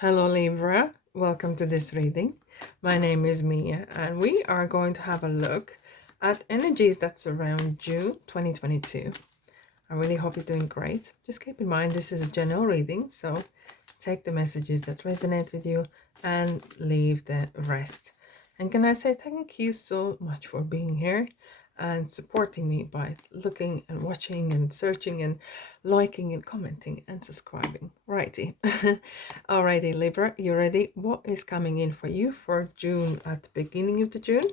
Hello Libra, welcome to this reading. My name is Mia and we are going to have a look at energies that surround June 2022. I really hope you're doing great. Just keep in mind this is a general reading, so take the messages that resonate with you and leave the rest. And can I say thank you so much for being here and supporting me by looking and watching and searching and liking and commenting and subscribing. Righty. Alrighty, Libra, you ready? What is coming in for you for June at the beginning of the June,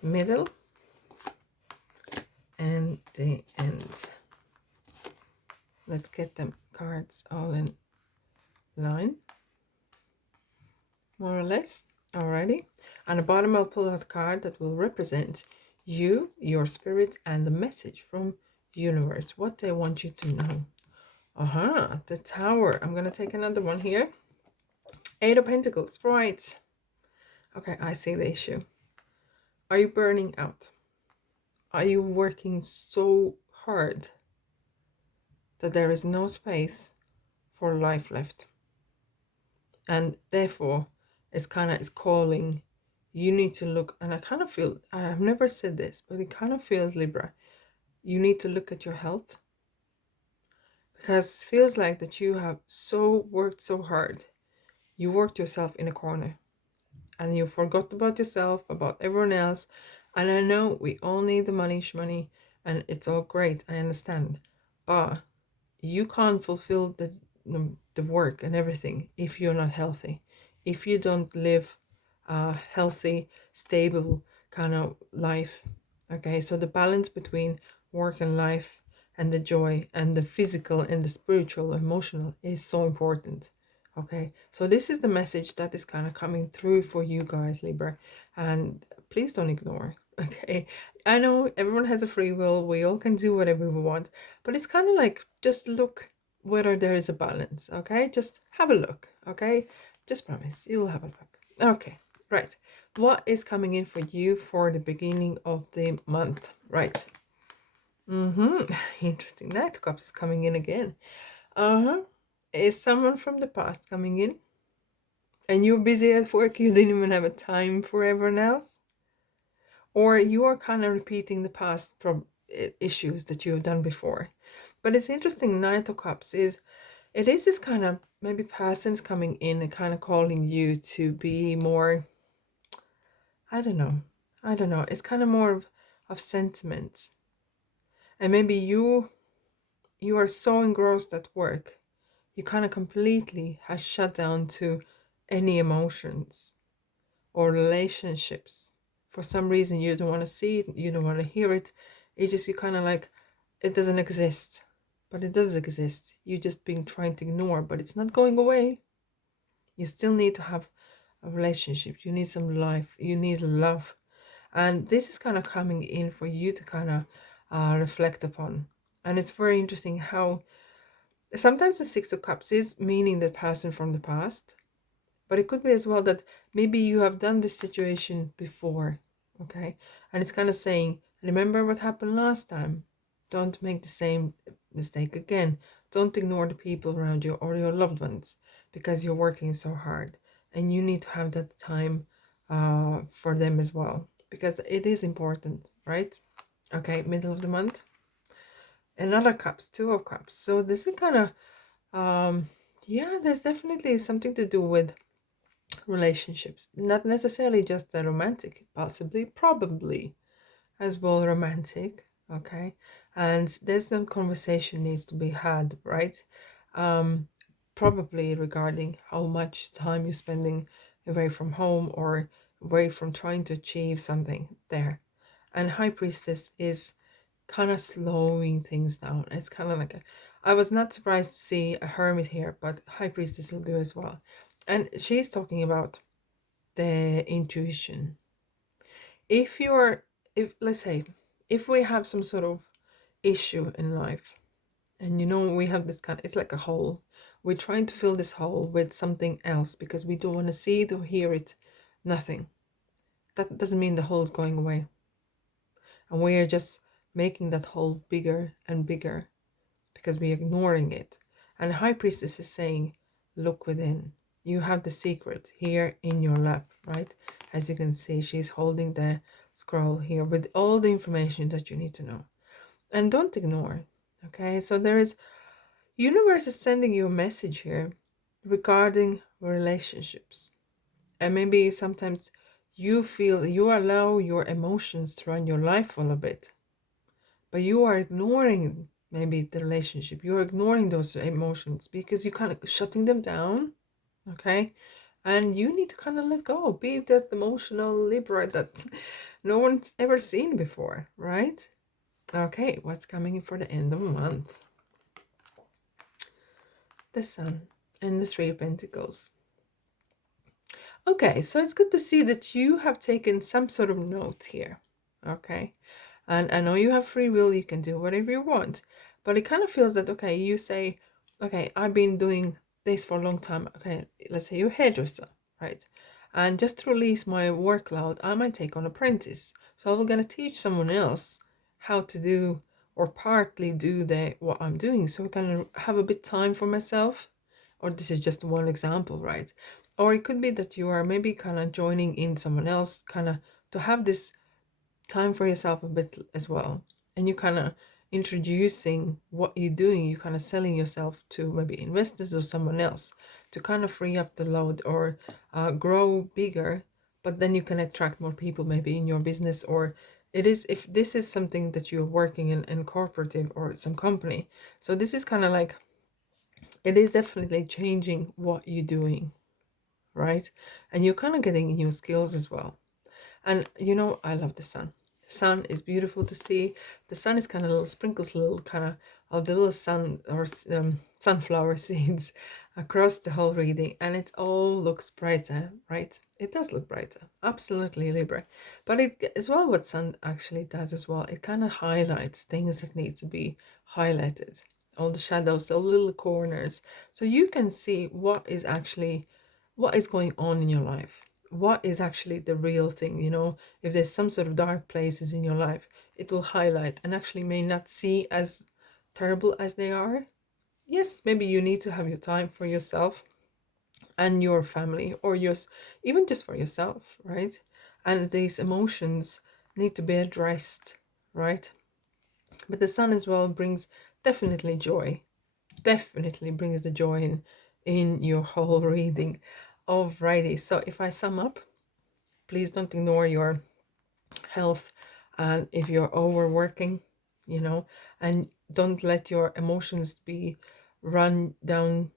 middle, and the end? Let's get them cards all in line, more or less. Alrighty. On the bottom, I'll pull out a card that will represent you, your spirit, and the message from universe, what they want you to know. The Tower. I'm gonna take another one here. Eight of Pentacles, right. Okay, I see the issue. Are you burning out? Are you working so hard that there is no space for life left? And therefore, it's calling. You need to look, and I kind of feel, I have never said this, but it kind of feels, Libra, you need to look at your health. Because it feels like that you have worked so hard. You worked yourself in a corner. And you forgot about yourself, about everyone else. And I know we all need the money, and it's all great, I understand. But you can't fulfill the work and everything if you're not healthy. If you don't live a healthy, stable kind of life. Okay, so the balance between work and life and the joy and the physical and the spiritual, emotional is so important. Okay, so this is the message that is kind of coming through for you guys, Libra, and please don't ignore. Okay, I know everyone has a free will, we all can do whatever we want, but it's kind of like, just look whether there is a balance. Okay, just have a look. Okay, just promise you'll have a look. Okay, right, what is coming in for you for the beginning of the month? Right. Interesting. Knight of Cups is coming in again. Is someone from the past coming in? And you're busy at work, you didn't even have a time for everyone else? Or you are kind of repeating the past issues that you have done before. But it's interesting, Knight of Cups is, it is this kind of, maybe person's coming in and kind of calling you to be more, I don't know. It's kind of more of sentiment. And maybe you are so engrossed at work, you kind of completely has shut down to any emotions or relationships. For some reason you don't want to see it, you don't want to hear it. It's just, you kind of like, it doesn't exist. But it does exist. You're just being trying to ignore, but it's not going away. You still need to have a relationship. You need some life. You need love. And this is kind of coming in for you to kind of reflect upon. And it's very interesting how sometimes the Six of Cups is meaning the person from the past, but it could be as well that maybe you have done this situation before, okay? And it's kind of saying, remember what happened last time. Don't make the same mistake again. Don't ignore the people around you or your loved ones because you're working so hard. And you need to have that time for them as well, because it is important, right? Okay, middle of the month. Another cups, Two of Cups. So this is kind of, yeah, there's definitely something to do with relationships, not necessarily just the romantic, possibly, probably as well romantic. Okay, and there's some conversation needs to be had, right? Probably regarding how much time you're spending away from home or away from trying to achieve something there. And High Priestess is kind of slowing things down. It's kind of like I was not surprised to see a Hermit here, but High Priestess will do as well. And she's talking about the intuition. If you're, if let's say, if we have some sort of issue in life, and we have this kind, it's like a hole. We're trying to fill this hole with something else because we don't want to see it or hear it. Nothing. That doesn't mean the hole is going away. And we are just making that hole bigger and bigger because we're ignoring it. And High Priestess is saying, look within. You have the secret here in your lap, right? As you can see, she's holding the scroll here with all the information that you need to know. And don't ignore, okay? So there is, universe is sending you a message here regarding relationships. And maybe sometimes you feel you allow your emotions to run your life a little bit, but you are ignoring maybe the relationship. You're ignoring those emotions because you kind of shutting them down, okay? And you need to kind of let go, be that emotional Libra that no one's ever seen before, right? Okay, what's coming in for the end of the month? The Sun and the Three of Pentacles. Okay, so it's good to see that you have taken some sort of note here, okay? And I know you have free will, you can do whatever you want, but it kind of feels that, okay, you say, okay, I've been doing this for a long time. Okay, let's say you're a hairdresser, right? And just to release my workload, I might take on apprentice. So I'm gonna teach someone else how to do or partly do the what I'm doing. So I can have a bit time for myself. Or this is just one example, right? Or it could be that you are maybe kind of joining in someone else, kind of to have this time for yourself a bit as well. And you kind of introducing what you're doing, you kind of selling yourself to maybe investors or someone else to kind of free up the load or grow bigger. But then you can attract more people maybe in your business, or it is if this is something that you're working in corporative or some company. So this is kind of like, it is definitely changing what you're doing, right? And you're kind of getting new skills as well. And you know, I love the sun. The sun is beautiful to see. The sun is kind of little sprinkles, little kind of the little sun or sunflower seeds across the whole reading, and it all looks brighter, right? It does look brighter, absolutely, Libra. But it as well, what sun actually does as well, it kind of highlights things that need to be highlighted, all the shadows, all the little corners, so you can see what is going on in your life, what is actually the real thing. You know, if there's some sort of dark places in your life, it will highlight and actually may not see as terrible as they are. Yes, maybe you need to have your time for yourself and your family, or just even just for yourself, right? And these emotions need to be addressed, right? But the sun as well brings definitely joy, definitely brings the joy in your whole reading. Alrighty, so if I sum up, please don't ignore your health, and if you're overworking, you know, and don't let your emotions be run down,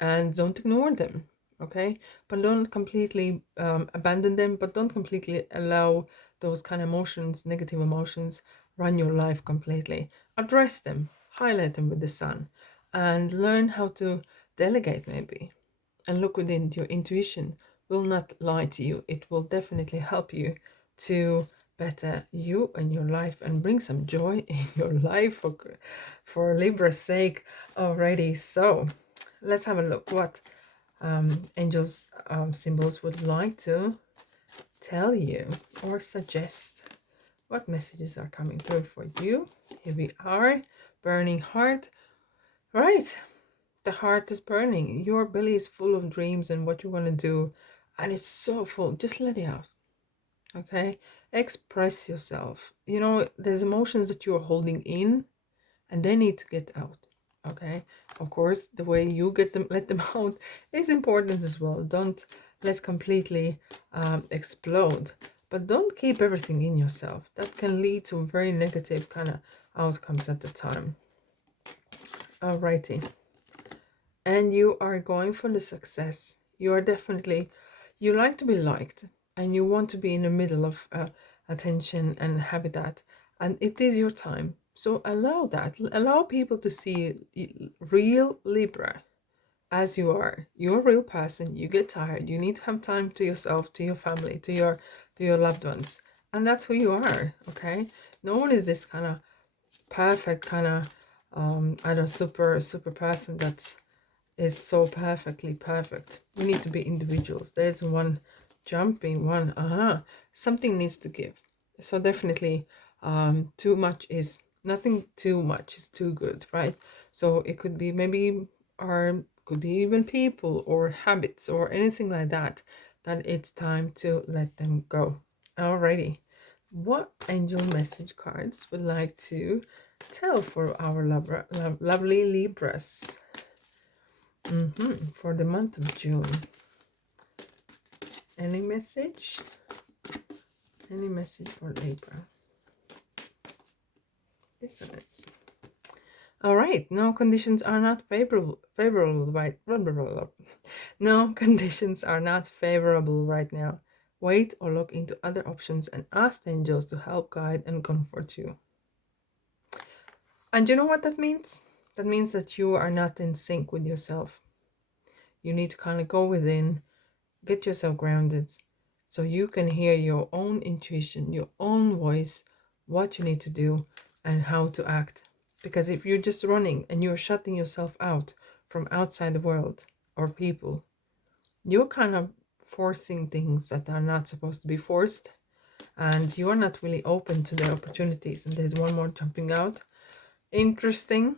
and don't ignore them, okay? But don't completely abandon them, but don't completely allow those kind of emotions, negative emotions, run your life completely. Address them, highlight them with the sun, and learn how to delegate maybe, and look within. Your intuition will not lie to you. It will definitely help you to better you and your life and bring some joy in your life for Libra's sake already. So let's have a look what angels symbols would like to tell you or suggest. What messages are coming through for you? Here we are. Burning heart. Right. The heart is burning. Your belly is full of dreams and what you want to do, and it's so full. Just let it out. Okay? Express yourself. You know, there's emotions that you're holding in and they need to get out. Okay? Of course, the way you get them, let them out is important as well. Don't let's completely explode. But don't keep everything in yourself. That can lead to very negative kind of outcomes at the time. Alrighty. And you are going for the success. You are definitely, you like to be liked and you want to be in the middle of attention and habitat, and it is your time. So allow that, allow people to see real Libra as you are. You're a real person. You get tired, you need to have time to yourself, to your family, to your loved ones, and that's who you are. Okay, no one is this kind of perfect kind of I don't know, super person that's is so perfectly perfect. We need to be individuals. There's one jumping, one something needs to give. So definitely too much is nothing, too much is too good, right? So it could be maybe our could be even people or habits or anything like that, that it's time to let them go. Alrighty. What angel message cards would like to tell for our lovely Libras for the month of June? Any message? Any message for Libra? This one is. All right. No conditions are not favorable. No conditions are not favorable right now. Wait or look into other options and ask the angels to help guide and comfort you. And you know what that means? That means that you are not in sync with yourself. You need to kind of go within, get yourself grounded, so you can hear your own intuition, your own voice, what you need to do and how to act. Because if you're just running and you're shutting yourself out from outside the world or people, you're kind of forcing things that are not supposed to be forced, and you are not really open to the opportunities. And there's one more jumping out. Interesting.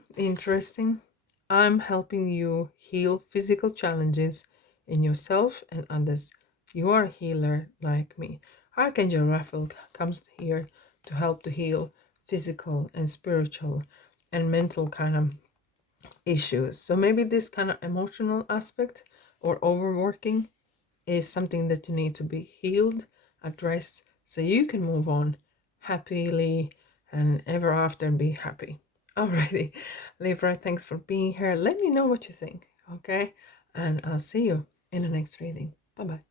I'm helping you heal physical challenges in yourself and others. You are a healer like me. Archangel Raphael comes here to help to heal physical and spiritual and mental kind of issues. So maybe this kind of emotional aspect or overworking is something that you need to be healed, addressed, so you can move on happily and ever after and be happy. Alrighty, Libra, thanks for being here. Let me know what you think, okay? And I'll see you in the next reading. Bye-bye.